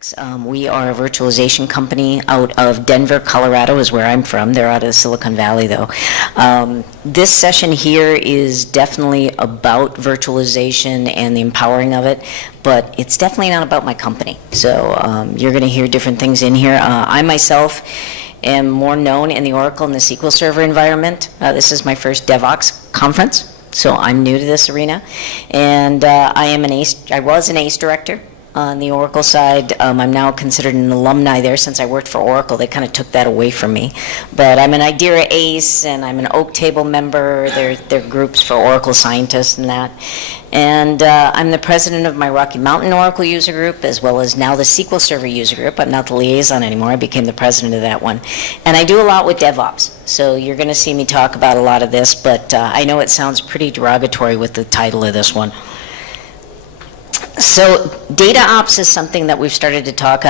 We are a virtualization company out of Denver, Colorado is where I'm from. They're out of Silicon Valley though. This session here is definitely about virtualization and the empowering of it, but it's definitely not about my company. So you're going to hear different things in here. I myself am more known in the Oracle and the SQL Server environment. This is my first DevOps conference, so I'm new to this arena. And I was an ACE director on the Oracle side. I'm now considered an alumni there. Since I worked for Oracle, they kind of took that away from me. But I'm an IDERA ACE, and I'm an Oak Table member. They're groups for Oracle scientists and that. And I'm the president of my Rocky Mountain Oracle user group, as well as now the SQL Server user group. I'm not the liaison anymore. I became the president of that one. And I do a lot with DevOps. So you're going to see me talk about a lot of this, but I know it sounds pretty derogatory with the title of this one. So DataOps is something that we've started to talk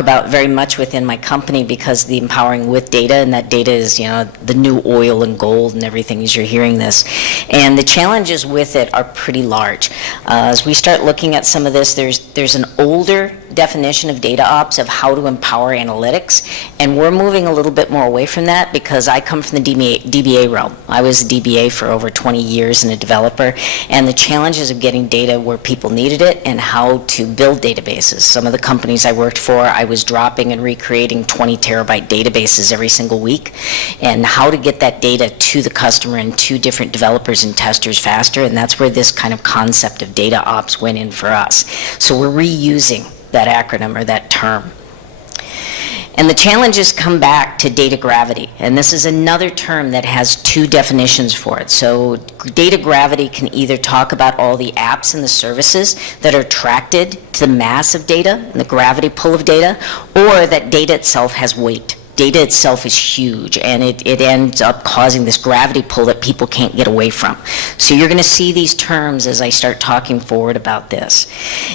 about very much within my company, because the empowering with data, and that data is, you know, the new oil and gold and everything as you're hearing this. And the challenges with it are pretty large. As we start looking at some of this, there's an older definition of DataOps of how to empower analytics, and we're moving a little bit more away from that because I come from the DBA realm. I was a DBA for over 20 years and a developer, and the challenges of getting data where people needed it and how to build databases. Some of the companies I worked for, I was dropping and recreating 20 terabyte databases every single week, and how to get that data to the customer and to different developers and testers faster, and that's where this kind of concept of DataOps went in for us. So we're reusing that acronym or that term. And the challenges come back to data gravity, and this is another term that has two definitions for it. So data gravity can either talk about all the apps and the services that are attracted to the mass of data and the gravity pull of data, or that data itself has weight. Data itself is huge, and it ends up causing this gravity pull that people can't get away from. So you're going to see these terms as I start talking forward about this.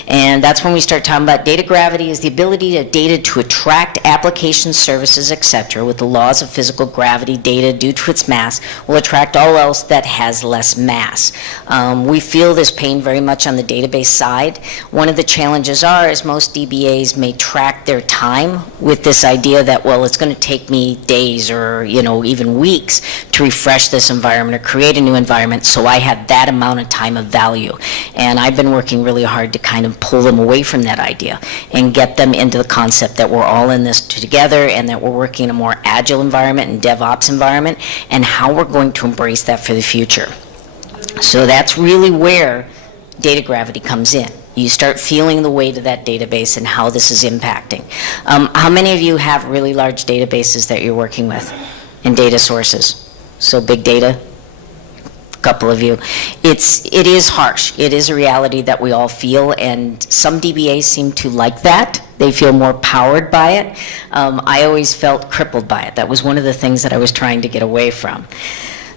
And that's when we start talking about data gravity is the ability of data to attract applications, services, etc. with the laws of physical gravity. Data, due to its mass, will attract all else that has less mass. We feel this pain very much on the database side. One of the challenges is most DBAs may track their time with this idea that, well, it's going to take me days or even weeks to refresh this environment or create a new environment, so I have that amount of time of value. And I've been working really hard to kind of pull them away from that idea and get them into the concept that we're all in this together, and that we're working in a more agile environment and DevOps environment, and how we're going to embrace that for the future. So that's really where data gravity comes in. You start feeling the weight of that database and how this is impacting. How many of you have really large databases that you're working with and data sources? So big data? A couple of you. It is harsh. It is a reality that we all feel, and some DBAs seem to like that. They feel more powered by it. I always felt crippled by it. That was one of the things that I was trying to get away from.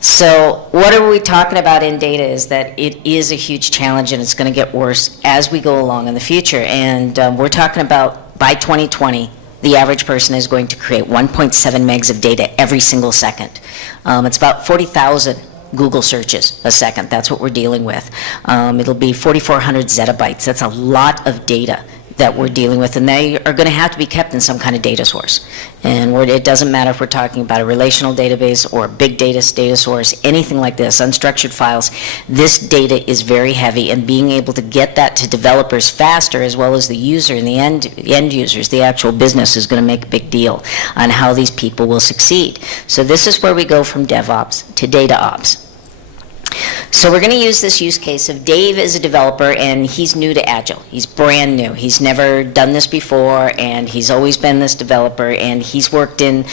So what are we talking about in data is that it is a huge challenge, and it's going to get worse as we go along in the future. And we're talking about by 2020, the average person is going to create 1.7 megs of data every single second. It's about 40,000 Google searches a second. That's what we're dealing with. It'll be 4,400 zettabytes. That's a lot of data that we're dealing with, and they are going to have to be kept in some kind of data source. And it doesn't matter if we're talking about a relational database or a big data source, anything like this, unstructured files. This data is very heavy, and being able to get that to developers faster, as well as the user and the end users, the actual business, is going to make a big deal on how these people will succeed. So this is where we go from DevOps to DataOps. So we're going to use this use case of Dave is a developer, and he's new to Agile. He's brand new. He's never done this before, and he's always been this developer, and he's worked in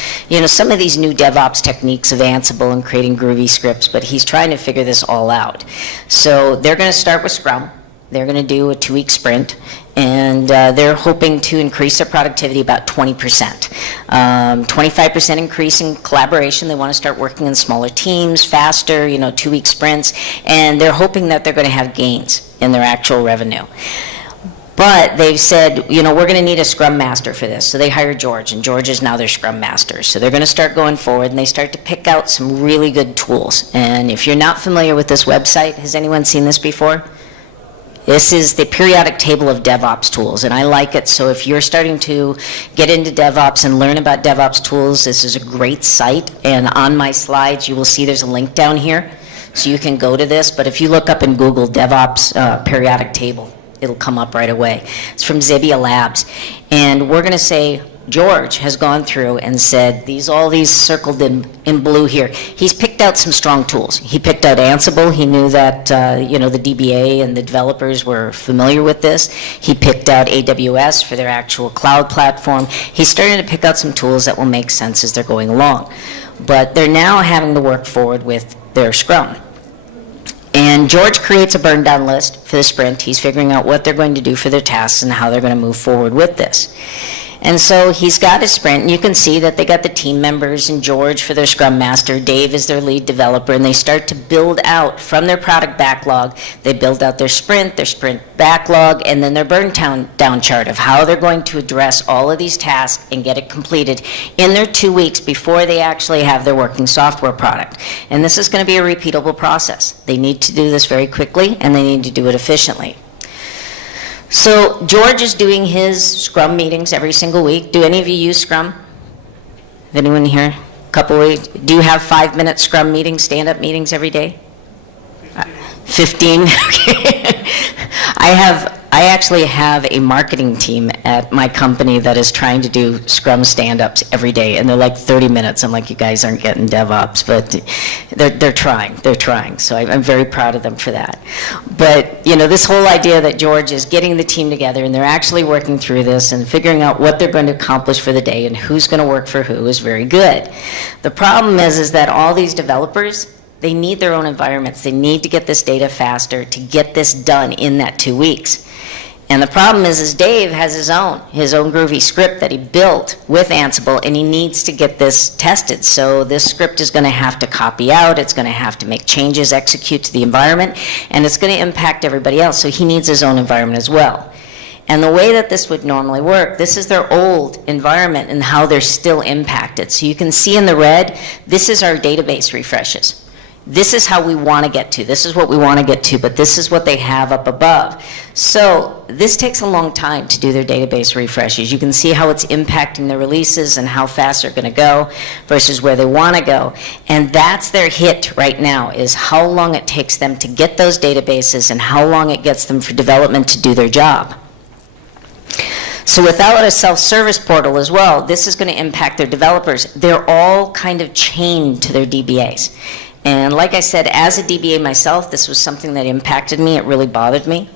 some of these new DevOps techniques of Ansible and creating groovy scripts, but he's trying to figure this all out. So they're going to start with Scrum. They're going to do a 2-week sprint, and they're hoping to increase their productivity about 20%. 25% increase in collaboration. They want to start working in smaller teams, faster, 2-week sprints, and they're hoping that they're going to have gains in their actual revenue. But they've said, we're going to need a Scrum Master for this. So they hire George, and George is now their Scrum Master. So they're going to start going forward, and they start to pick out some really good tools. And if you're not familiar with this website, has anyone seen this before? This is the periodic table of DevOps tools, and I like it. So if you're starting to get into DevOps and learn about DevOps tools, this is a great site. And on my slides, you will see there's a link down here, so you can go to this. But if you look up in Google DevOps periodic table, it'll come up right away. It's from Zebia Labs. And we're going to say, George has gone through and said, all these circled in blue here. He's picked out some strong tools. He picked out Ansible. He knew that, the DBA and the developers were familiar with this. He picked out AWS for their actual cloud platform. He's starting to pick out some tools that will make sense as they're going along. But they're now having to work forward with their Scrum. And George creates a burn down list for the sprint. He's figuring out what they're going to do for their tasks and how they're going to move forward with this. And so he's got his sprint, and you can see that they got the team members and George for their Scrum Master, Dave is their lead developer, and they start to build out from their product backlog. They build out their sprint backlog, and then their burn down chart of how they're going to address all of these tasks and get it completed in their 2 weeks before they actually have their working software product. And this is going to be a repeatable process. They need to do this very quickly, and they need to do it efficiently. So George is doing his Scrum meetings every single week. Do any of you use Scrum? Anyone here? A couple weeks? Do you have 5-minute Scrum meetings, stand-up meetings every day? 15? Okay. I actually have a marketing team at my company that is trying to do Scrum stand-ups every day, and they're like 30 minutes. I'm like, you guys aren't getting DevOps, but they're trying. So I'm very proud of them for that. But, this whole idea that George is getting the team together, and they're actually working through this and figuring out what they're going to accomplish for the day and who's going to work for who is very good. The problem is that all these developers, they need their own environments. They need to get this data faster to get this done in that 2 weeks. And the problem is Dave has his own groovy script that he built with Ansible, and he needs to get this tested. So this script is going to have to copy out, it's going to have to make changes, execute to the environment, and it's going to impact everybody else. So he needs his own environment as well. And the way that this would normally work, this is their old environment and how they're still impacted. So you can see in the red, this is our database refreshes. This is how we want to get to. This is what we want to get to, but this is what they have up above. So this takes a long time to do their database refreshes. You can see how it's impacting their releases and how fast they're going to go versus where they want to go. And that's their hit right now, is how long it takes them to get those databases and how long it gets them for development to do their job. So without a self-service portal as well, this is going to impact their developers. They're all kind of chained to their DBAs. And like I said, as a DBA myself, this was something that impacted me. It really bothered me.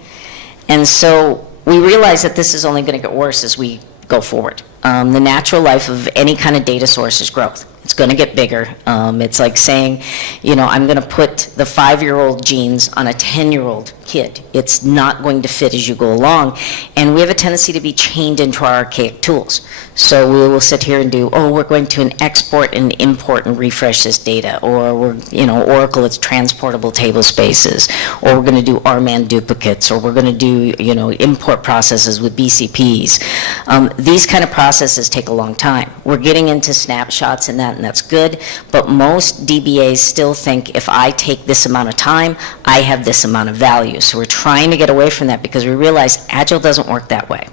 And so we realized that this is only going to get worse as we go forward. The natural life of any kind of data source is growth. It's going to get bigger. It's like saying, I'm going to put the 5-year-old genes on a 10-year-old kid. It's not going to fit as you go along. And we have a tendency to be chained into our archaic tools. So we will sit here and do, we're going to export and import and refresh this data. Or Oracle, it's transportable table spaces. Or we're going to do RMAN duplicates. Or we're going to do, import processes with BCPs. These kind of processes take a long time. We're getting into snapshots and that's good, but most DBAs still think if I take this amount of time, I have this amount of value. So we're trying to get away from that because we realize Agile doesn't work that way.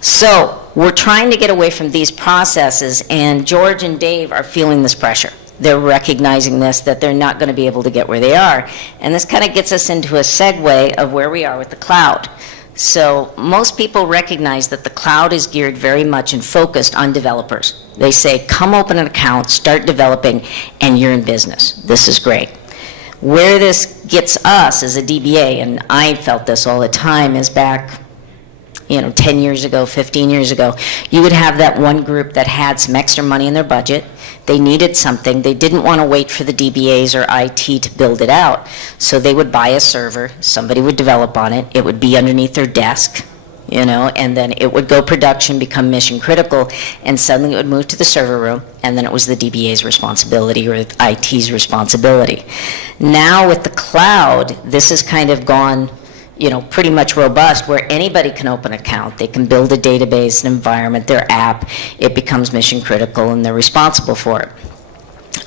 So we're trying to get away from these processes, and George and Dave are feeling this pressure. They're recognizing this, that they're not going to be able to get where they are. And this kind of gets us into a segue of where we are with the cloud. So most people recognize that the cloud is geared very much and focused on developers. They say, come open an account, start developing, and you're in business. This is great. Where this gets us as a DBA, and I felt this all the time, is back 10 years ago, 15 years ago, you would have that one group that had some extra money in their budget. They needed something. They didn't want to wait for the DBAs or IT to build it out. So they would buy a server. Somebody would develop on it. It would be underneath their desk, and then it would go production, become mission critical, and suddenly it would move to the server room, and then it was the DBA's responsibility or IT's responsibility. Now with the cloud, this has kind of gone pretty much robust, where anybody can open an account. They can build a database, an environment, their app. It becomes mission critical, and they're responsible for it.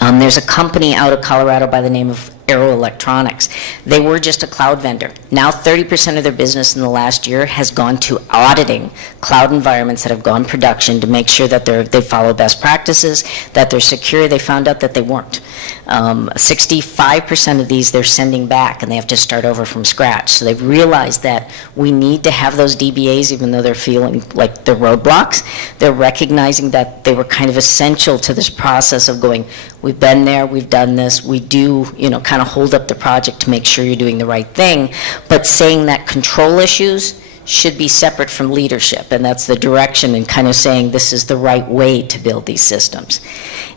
There's a company out of Colorado by the name of Arrow Electronics. They were just a cloud vendor. Now 30% of their business in the last year has gone to auditing cloud environments that have gone production to make sure that they follow best practices, that they're secure. They found out that they weren't. 65% of these they're sending back, and they have to start over from scratch. So they've realized that we need to have those DBAs, even though they're feeling like they're roadblocks. They're recognizing that they were kind of essential to this process of going, we've been there, we've done this, we do, kind of hold up the project to make sure you're doing the right thing, but saying that control issues should be separate from leadership, and that's the direction, and kind of saying this is the right way to build these systems.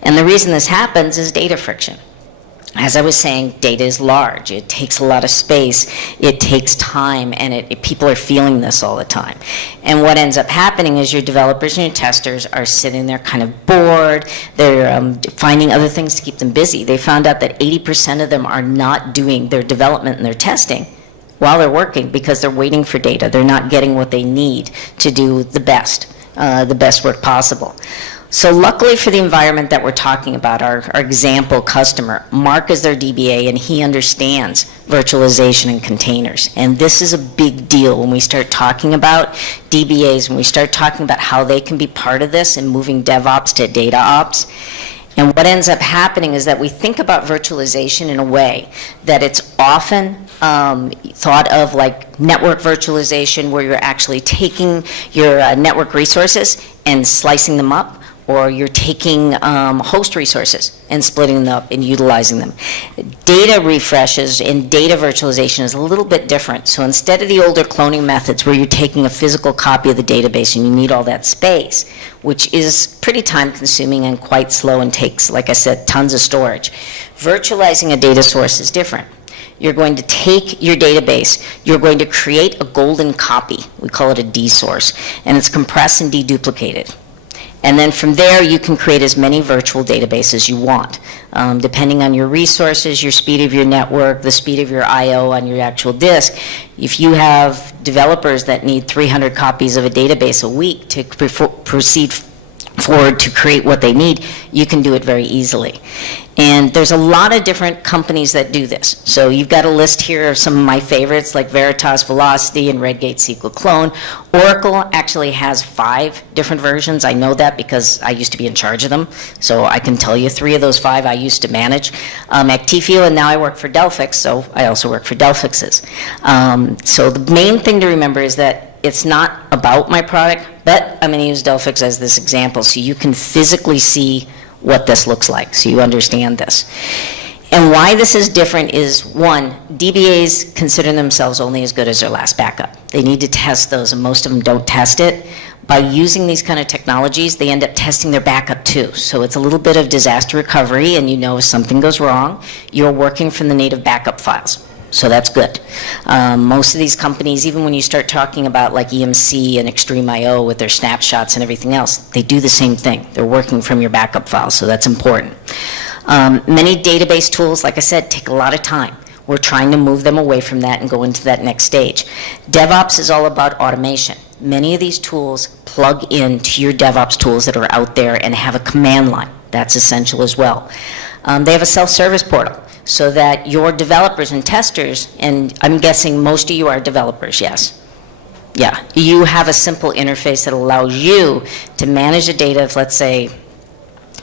And the reason this happens is data friction. As I was saying, data is large. It takes a lot of space. It takes time, and people are feeling this all the time. And what ends up happening is your developers and your testers are sitting there kind of bored. They're finding other things to keep them busy. They found out that 80% of them are not doing their development and their testing while they're working because they're waiting for data. They're not getting what they need to do the best work possible. So luckily for the environment that we're talking about, our example customer, Marc is their DBA, and he understands virtualization and containers. And this is a big deal when we start talking about DBAs, when we start talking about how they can be part of this and moving DevOps to DataOps. And what ends up happening is that we think about virtualization in a way that it's often thought of like network virtualization, where you're actually taking your network resources and slicing them up, or you're taking host resources and splitting them up and utilizing them. Data refreshes and data virtualization is a little bit different. So instead of the older cloning methods where you're taking a physical copy of the database and you need all that space, which is pretty time consuming and quite slow and takes, like I said, tons of storage, virtualizing a data source is different. You're going to take your database, you're going to create a golden copy, we call it a D source, and it's compressed and deduplicated. And then from there, you can create as many virtual databases as you want, depending on your resources, your speed of your network, the speed of your I/O on your actual disk. If you have developers that need 300 copies of a database a week to proceed forward to create what they need, you can do it very easily. And there's a lot of different companies that do this. So you've got a list here of some of my favorites, like Veritas Velocity and Redgate SQL Clone. Oracle actually has 5 different versions. I know that because I used to be in charge of them. So I can tell you 3 of those 5 I used to manage. Actifio, and now I work for Delphix, so I also work for Delphixes. So the main thing to remember is that it's not about my product, but I'm going to use Delphix as this example so you can physically see what this looks like, so you understand this. And why this is different is, one, DBAs consider themselves only as good as their last backup. They need to test those, and most of them don't test it. By using these kind of technologies, they end up testing their backup too. So it's a little bit of disaster recovery, and if something goes wrong, you're working from the native backup files. So that's good. Most of these companies, even when you start talking about like EMC and Extreme IO with their snapshots and everything else, they do the same thing. They're working from your backup files, so that's important. Many database tools, like I said, take a lot of time. We're trying to move them away from that and go into that next stage. DevOps is all about automation. Many of these tools plug into your DevOps tools that are out there and have a command line. That's essential as well. They have a self-service portal, so that your developers and testers, and I'm guessing most of you are developers, yes? Yeah, you have a simple interface that allows you to manage the data if, let's say,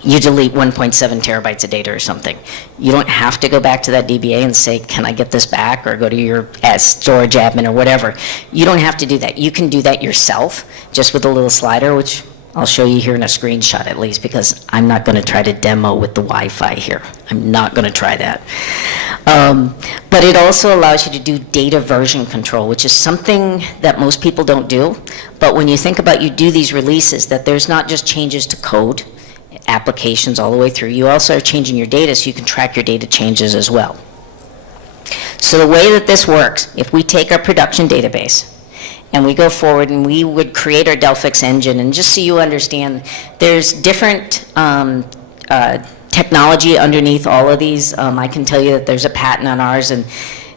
you delete 1.7 terabytes of data or something. You don't have to go back to that DBA and say, can I get this back, or go to your storage admin or whatever. You don't have to do that. You can do that yourself, just with a little slider, which I'll show you here in a screenshot at least, because I'm not going to try to demo with the Wi-Fi here. I'm not going to try that. But it also allows you to do data version control, which is something that most people don't do. But when you think about, you do these releases, that there's not just changes to code, applications all the way through. You also are changing your data so you can track your data changes as well. So the way that this works, if we take our production database, and we go forward and we would create our Delphix engine, and just so you understand, there's different technology underneath all of these. I can tell you that there's a patent on ours, and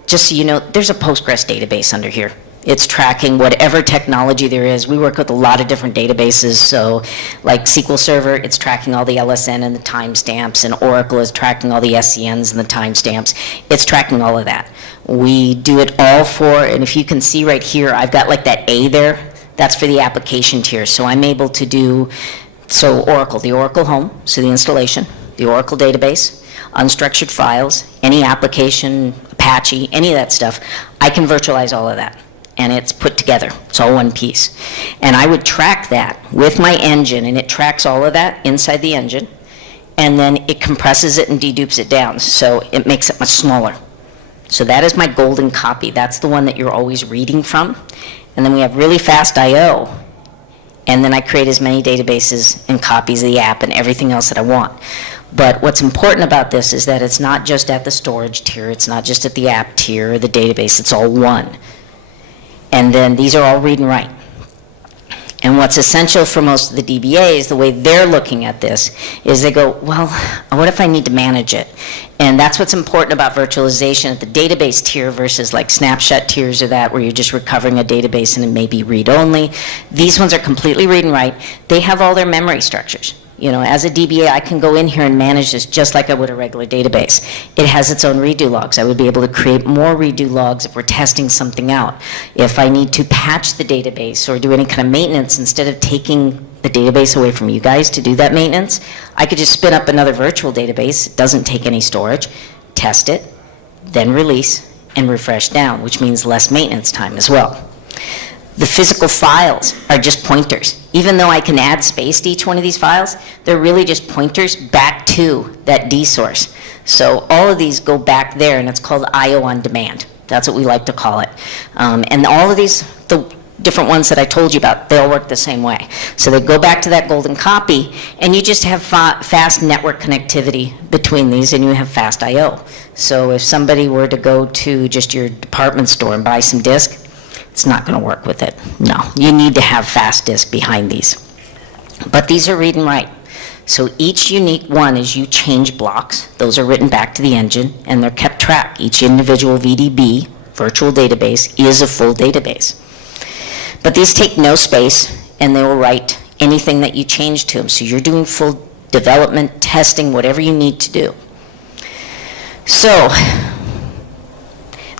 just so you know, there's a Postgres database under here. It's tracking whatever technology there is. We work with a lot of different databases, so like SQL Server, it's tracking all the LSN and the timestamps, and Oracle is tracking all the SCNs and the timestamps. It's tracking all of that. We do it all for, and if you can see right here, I've got like that A there, that's for the application tier. So I'm able to do, so Oracle, the Oracle Home, so the installation, the Oracle database, unstructured files, any application, Apache, any of that stuff, I can virtualize all of that. And it's put together. It's all one piece. And I would track that with my engine, and it tracks all of that inside the engine, and then it compresses it and dedupes it down, so it makes it much smaller. So that is my golden copy. That's the one that you're always reading from. And then we have really fast I/O, and then I create as many databases and copies of the app and everything else that I want. But what's important about this is that it's not just at the storage tier, it's not just at the app tier or the database, it's all one. And then these are all read and write. And what's essential for most of the DBAs, the way they're looking at this, is they go, well, what if I need to manage it? And that's what's important about virtualization at the database tier versus like snapshot tiers or that, where you're just recovering a database and it may be read-only. These ones are completely read and write. They have all their memory structures. You know, as a DBA, I can go in here and manage this just like I would a regular database. It has its own redo logs. I would be able to create more redo logs if we're testing something out. If I need to patch the database or do any kind of maintenance, instead of taking the database away from you guys to do that maintenance, I could just spin up another virtual database. It doesn't take any storage, test it, then release and refresh down, which means less maintenance time as well. The physical files are just pointers. Even though I can add space to each one of these files, they're really just pointers back to that D source. So all of these go back there, and it's called I/O on demand. That's what we like to call it. And all of these, the different ones that I told you about, they all work the same way. So they go back to that golden copy, and you just have fast network connectivity between these, and you have fast I/O. So if somebody were to go to just your department store and buy some disk, it's not going to work with it. No, you need to have fast disk behind these. But these are read and write. So each unique one, as you change blocks, those are written back to the engine, and they're kept track. Each individual VDB, virtual database, is a full database. But these take no space, and they will write anything that you change to them. So you're doing full development, testing, whatever you need to do. So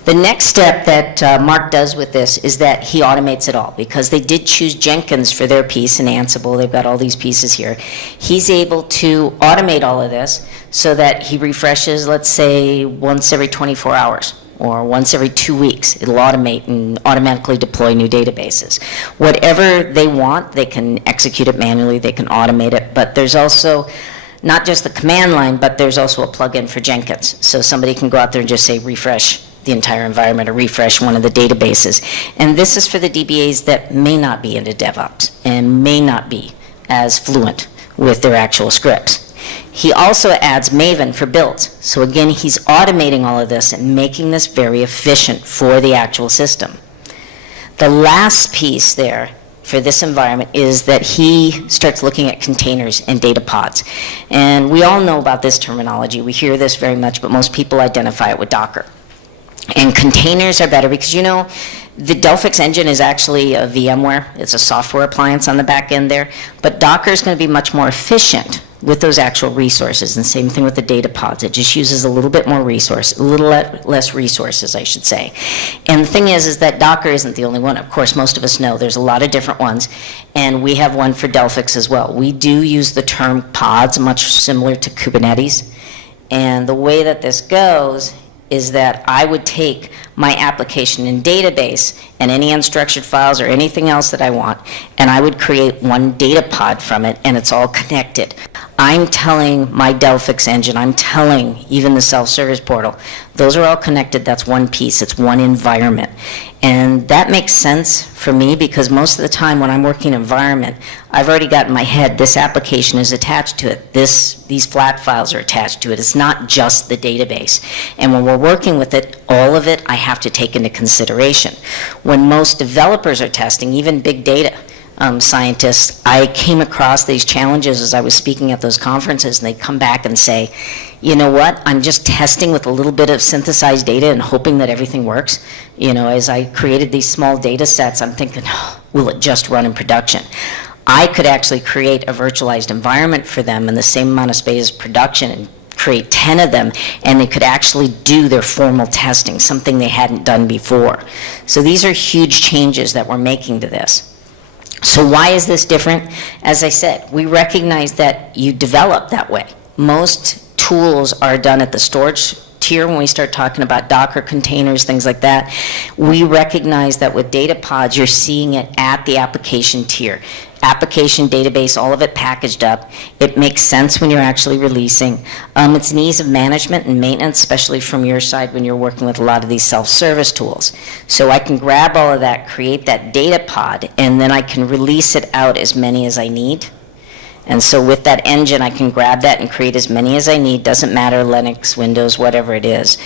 the next step that Marc does with this is that he automates it all, because they did choose Jenkins for their piece and Ansible. They've got all these pieces here. He's able to automate all of this so that he refreshes, let's say, once every 24 hours or once every 2 weeks. It'll automate and automatically deploy new databases. Whatever they want, they can execute it manually, they can automate it, but there's also not just the command line, but there's also a plugin for Jenkins. So somebody can go out there and just say refresh the entire environment or refresh one of the databases. And this is for the DBAs that may not be into DevOps and may not be as fluent with their actual scripts. He also adds Maven for builds. So again, he's automating all of this and making this very efficient for the actual system. The last piece there for this environment is that he starts looking at containers and data pods. And we all know about this terminology. We hear this very much, but most people identify it with Docker. And containers are better because, you know, the Delphix engine is actually a VMware. It's a software appliance on the back end there. But Docker is going to be much more efficient with those actual resources. And same thing with the data pods. It just uses a little bit more resource, a little less resources, I should say. And the thing is that Docker isn't the only one. Of course, most of us know there's a lot of different ones. And we have one for Delphix as well. We do use the term pods, much similar to Kubernetes. And the way that this goes is that I would take my application and database and any unstructured files or anything else that I want, and I would create one data pod from it, and it's all connected. I'm telling my Delphix engine, I'm telling even the self-service portal, those are all connected. That's one piece. It's one environment. And that makes sense for me because most of the time when I'm working in an environment, I've already got in my head this application is attached to it. These flat files are attached to it. It's not just the database. And when we're working with it, all of it I have to take into consideration. When most developers are testing, even big data scientists, I came across these challenges as I was speaking at those conferences, and they come back and say, you know what, I'm just testing with a little bit of synthesized data and hoping that everything works. As I created these small data sets, I'm thinking, oh, will it just run in production? I could actually create a virtualized environment for them in the same amount of space as production and create 10 of them, and they could actually do their formal testing, something they hadn't done before. So these are huge changes that we're making to this. So why is this different? As I said, we recognize that you develop that way. Most tools are done at the storage tier when we start talking about Docker containers, things like that. We recognize that with data pods, you're seeing it at the application tier. Application, database, all of it packaged up. It makes sense when you're actually releasing. It's an ease of management and maintenance, especially from your side when you're working with a lot of these self-service tools. So I can grab all of that, create that data pod, and then I can release it out as many as I need. And so with that engine, I can grab that and create as many as I need. Doesn't matter, Linux, Windows, whatever it is.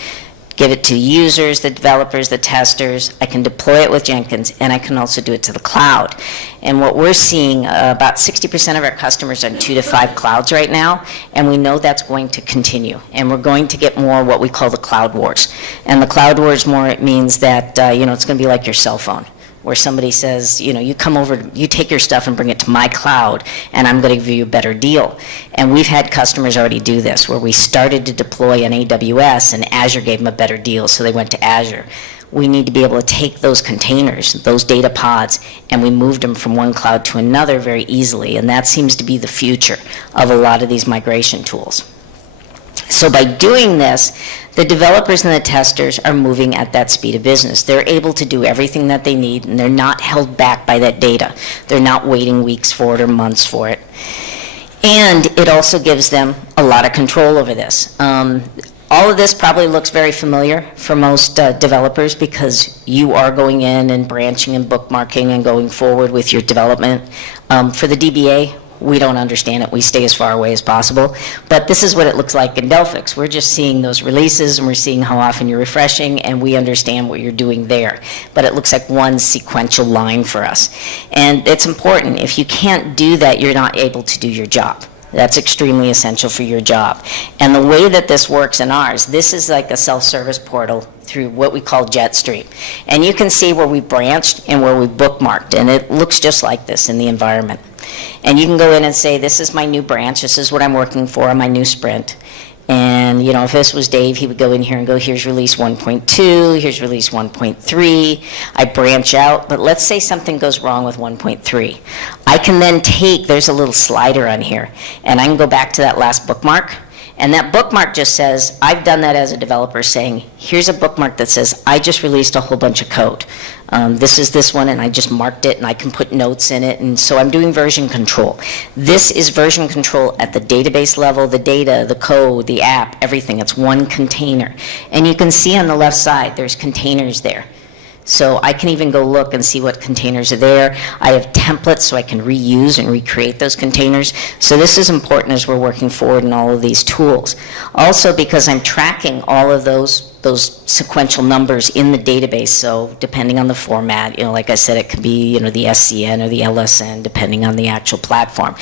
Give it to users, the developers, the testers. I can deploy it with Jenkins, and I can also do it to the cloud. And what we're seeing, about 60% of our customers are in 2 to 5 clouds right now, and we know that's going to continue. And we're going to get more what we call the cloud wars. And the cloud wars more, it means that it's going to be like your cell phone, where somebody says, you come over, you take your stuff and bring it to my cloud, and I'm going to give you a better deal. And we've had customers already do this, where we started to deploy on AWS, and Azure gave them a better deal, so they went to Azure. We need to be able to take those containers, those data pods, and we moved them from one cloud to another very easily, and that seems to be the future of a lot of these migration tools. So by doing this, the developers and the testers are moving at that speed of business. They're able to do everything that they need, and they're not held back by that data. They're not waiting weeks for it or months for it. And it also gives them a lot of control over this. All of this probably looks very familiar for most developers, because you are going in and branching and bookmarking and going forward with your development. For the DBA, we don't understand it. We stay as far away as possible. But this is what it looks like in Delphix. We're just seeing those releases, and we're seeing how often you're refreshing, and we understand what you're doing there. But it looks like one sequential line for us. And it's important. If you can't do that, you're not able to do your job. That's extremely essential for your job. And the way that this works in ours, this is like a self-service portal through what we call Jetstream. And you can see where we branched and where we bookmarked, and it looks just like this in the environment. And you can go in and say, this is my new branch, this is what I'm working for on my new sprint. And if this was Dave, he would go in here and go, here's release 1.2, here's release 1.3. I branch out, but let's say something goes wrong with 1.3. I can then there's a little slider on here, and I can go back to that last bookmark, and that bookmark just says, I've done that as a developer, saying, here's a bookmark that says, I just released a whole bunch of code. This is this one, and I just marked it, and I can put notes in it, and so I'm doing version control. This is version control at the database level, the data, the code, the app, everything. It's one container. And you can see on the left side, there's containers there. So I can even go look and see what containers are there. I have templates so I can reuse and recreate those containers. So this is important as we're working forward in all of these tools. Also, because I'm tracking all of those sequential numbers in the database, so depending on the format, like I said, it could be, the SCN or the LSN, depending on the actual platform.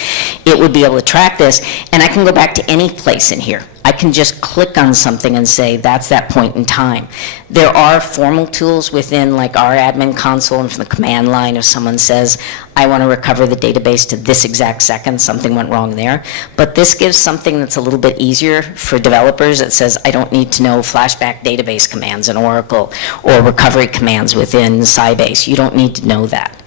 It would be able to track this, and I can go back to any place in here. I can just click on something and say, that's that point in time. There are formal tools within like our admin console and from the command line if someone says, I want to recover the database to this exact second, something went wrong there. But this gives something that's a little bit easier for developers that says, I don't need to know flashback database commands in Oracle or recovery commands within Sybase. You don't need to know that.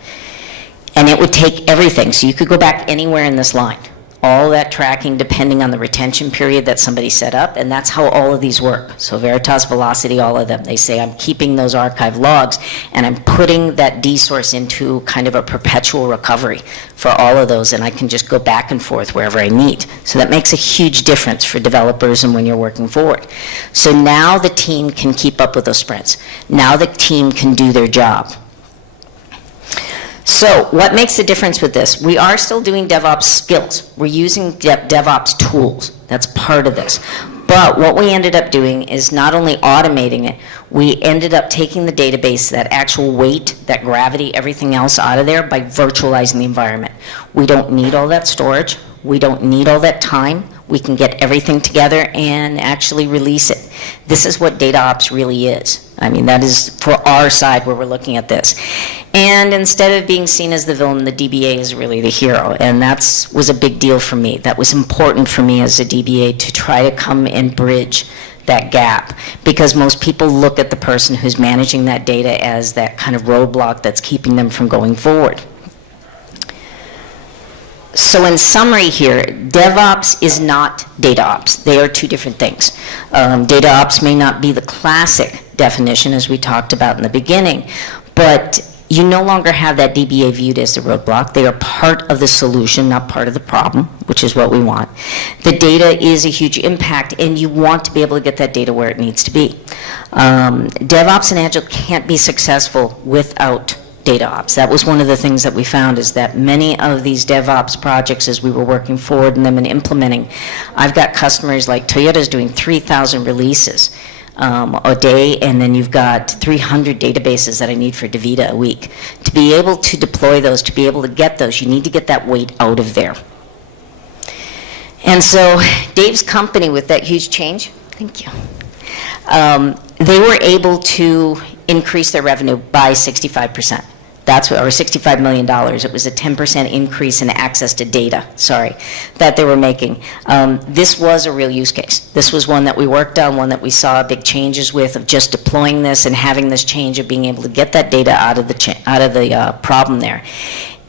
And it would take everything. So you could go back anywhere in this line. All that tracking depending on the retention period that somebody set up, and that's how all of these work. So Veritas, Velocity, all of them, they say I'm keeping those archive logs and I'm putting that D source into kind of a perpetual recovery for all of those, and I can just go back and forth wherever I need. So that makes a huge difference for developers and when you're working forward. So now the team can keep up with those sprints. Now the team can do their job. So what makes the difference with this? We are still doing DevOps skills. We're using DevOps tools. That's part of this. But what we ended up doing is not only automating it, we ended up taking the database, that actual weight, that gravity, everything else out of there by virtualizing the environment. We don't need all that storage. We don't need all that time. we can get everything together and actually release it. This is what DataOps really is. I mean, that is for our side where we're looking at this. And instead of being seen as the villain, the DBA is really the hero. And that was a big deal for me. That was important for me as a DBA to try to come and bridge that gap, because most people look at the person who's managing that data as that kind of roadblock that's keeping them from going forward. So in summary here, DevOps is not DataOps. They are two different things. DataOps may not be the classic definition as we talked about in the beginning, but you no longer have that DBA viewed as the roadblock. They are part of the solution, not part of the problem, which is what we want. The data is a huge impact, and you want to be able to get that data where it needs to be. DevOps and Agile can't be successful without DataOps. That was one of the things that we found, is that many of these DevOps projects, as we were working forward in them and implementing, I've got customers like Toyota's doing 3,000 releases a day, and then you've got 300 databases that I need for DaVita a week. To be able to deploy those, to be able to get those, you need to get that weight out of there. And so Dave's company, with that huge change, thank you, they were able to increase their revenue by 65%. That's what, or $65 million. It was a 10% increase in access to data, that they were making. This was a real use case. This was one that we worked on, one that we saw big changes with, of just deploying this and having this change of being able to get that data out of the problem there.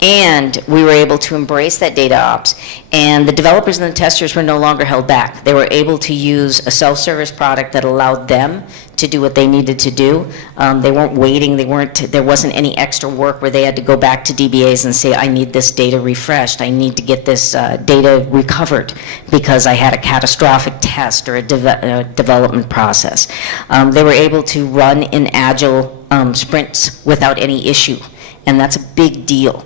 And we were able to embrace that DataOps, and the developers and the testers were no longer held back. They were able to use a self-service product that allowed them to do what they needed to do. They weren't waiting. There wasn't any extra work where they had to go back to DBAs and say, I need this data refreshed. I need to get this data recovered because I had a catastrophic test or a development process. They were able to run in agile sprints without any issue, and that's a big deal.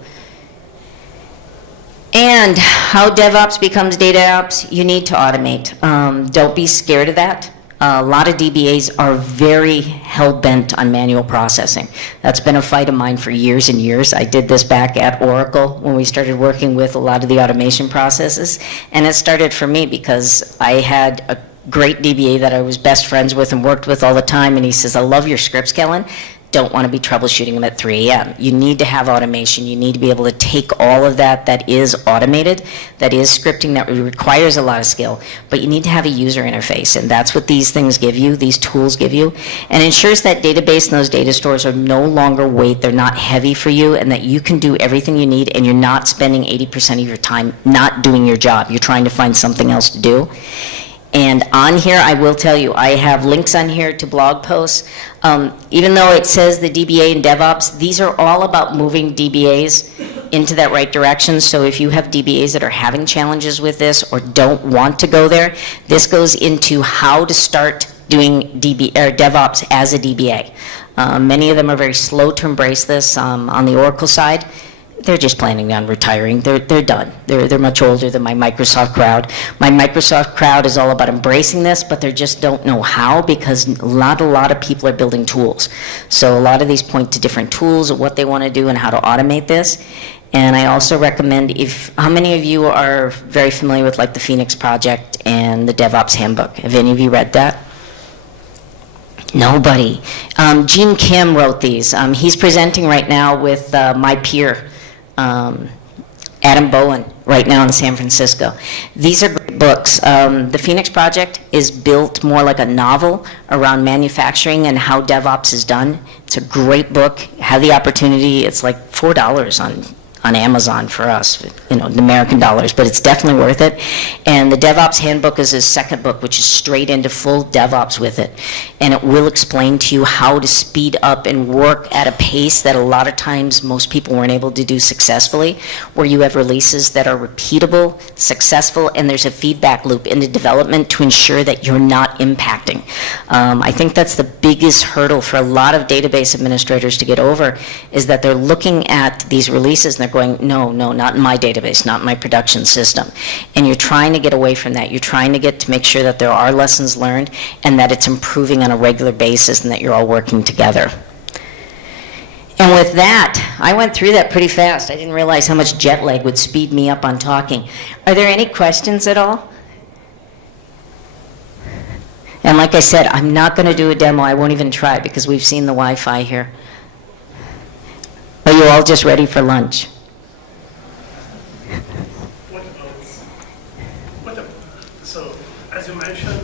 And how DevOps becomes DataOps, you need to automate. Don't be scared of that. A lot of DBAs are very hell-bent on manual processing. That's been a fight of mine for years and years. I did this back at Oracle when we started working with a lot of the automation processes. And it started for me because I had a great DBA that I was best friends with and worked with all the time. And he says, I love your scripts, Kellen. Don't want to be troubleshooting them at 3 a.m. You need to have automation. You need to be able to take all of that is automated, that is scripting, that requires a lot of skill, but you need to have a user interface, and that's what these things give you, these tools give you, and ensures that database and those data stores are no longer weight, they're not heavy for you, and that you can do everything you need, and you're not spending 80% of your time not doing your job. You're trying to find something else to do. And on here, I will tell you, I have links on here to blog posts. Even though it says the DBA and DevOps, these are all about moving DBAs into that right direction. So if you have DBAs that are having challenges with this or don't want to go there, this goes into how to start doing DevOps as a DBA. Many of them are very slow to embrace this on the Oracle side. They're just planning on retiring. They're done. They're much older than my Microsoft crowd. My Microsoft crowd is all about embracing this, but they just don't know how, because a lot of people are building tools. So a lot of these point to different tools of what they want to do and how to automate this. And I also recommend, how many of you are very familiar with like the Phoenix Project and the DevOps Handbook? Have any of you read that? Nobody. Gene Kim wrote these. He's presenting right now with my peer, Adam Bowen, right now in San Francisco. These are great books. The Phoenix Project is built more like a novel around manufacturing and how DevOps is done. It's a great book. Have the opportunity. It's like $4 on Amazon for us, the American dollars, but it's definitely worth it. And the DevOps Handbook is his second book, which is straight into full DevOps with it. And it will explain to you how to speed up and work at a pace that a lot of times most people weren't able to do successfully, where you have releases that are repeatable, successful, and there's a feedback loop into development to ensure that you're not impacting. I think that's the biggest hurdle for a lot of database administrators to get over, is that they're looking at these releases and they're going, no, not in my database, not in my production system. And you're trying to get away from that. You're trying to get to make sure that there are lessons learned and that it's improving on a regular basis and that you're all working together. And with that, I went through that pretty fast. I didn't realize how much jet lag would speed me up on talking. Are there any questions at all? And like I said, I'm not going to do a demo. I won't even try because we've seen the Wi-Fi here. Are you all just ready for lunch? So, as you mentioned,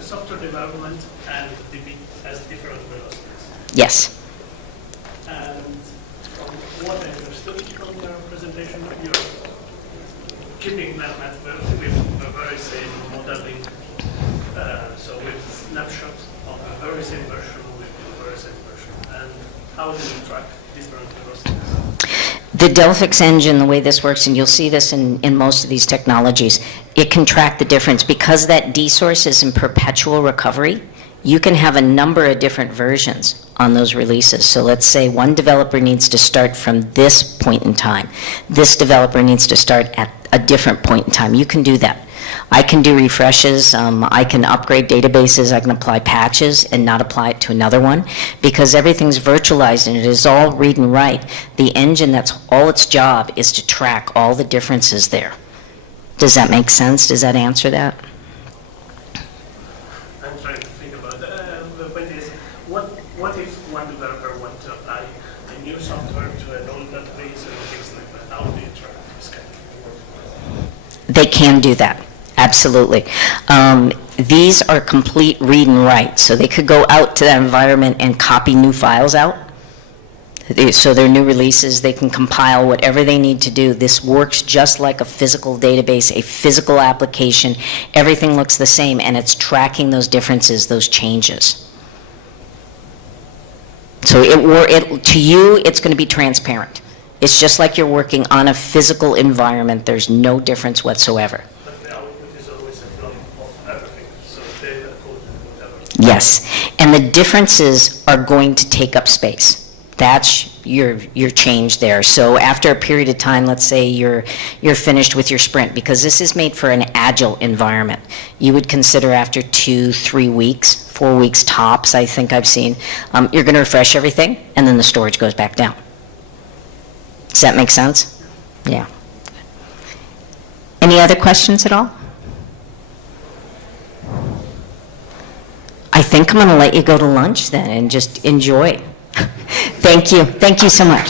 software development and DB has different velocities. Yes. And from what I understood from your presentation, you're keeping them at with the very same modeling, so with snapshots of the very same version with the very same version. And how do you track different velocities? The Delphix engine, the way this works, and you'll see this in most of these technologies, it can track the difference. Because that D source is in perpetual recovery, you can have a number of different versions on those releases. So let's say one developer needs to start from this point in time. This developer needs to start at a different point in time. You can do that. I can do refreshes, I can upgrade databases, I can apply patches and not apply it to another one because everything's virtualized and it is all read and write. The engine, that's all its job is to track all the differences there. Does that make sense? Does that answer that? I'm trying to think about the point is, what if one developer wants to apply a new software to an old database and things like that? How do you track this kind of work? They can do that. Absolutely. These are complete read and write, so they could go out to that environment and copy new files out. So their new releases, they can compile whatever they need to do. This works just like a physical database, a physical application. Everything looks the same, and it's tracking those differences, those changes. So to you, it's going to be transparent. It's just like you're working on a physical environment. There's no difference whatsoever. Yes, and the differences are going to take up space. That's your change there. So after a period of time, let's say you're finished with your sprint, because this is made for an agile environment. You would consider after 2-3 weeks, 4 weeks tops, I think I've seen, you're going to refresh everything, and then the storage goes back down. Does that make sense? Yeah. Any other questions at all? I think I'm going to let you go to lunch then and just enjoy. Thank you. Thank you so much.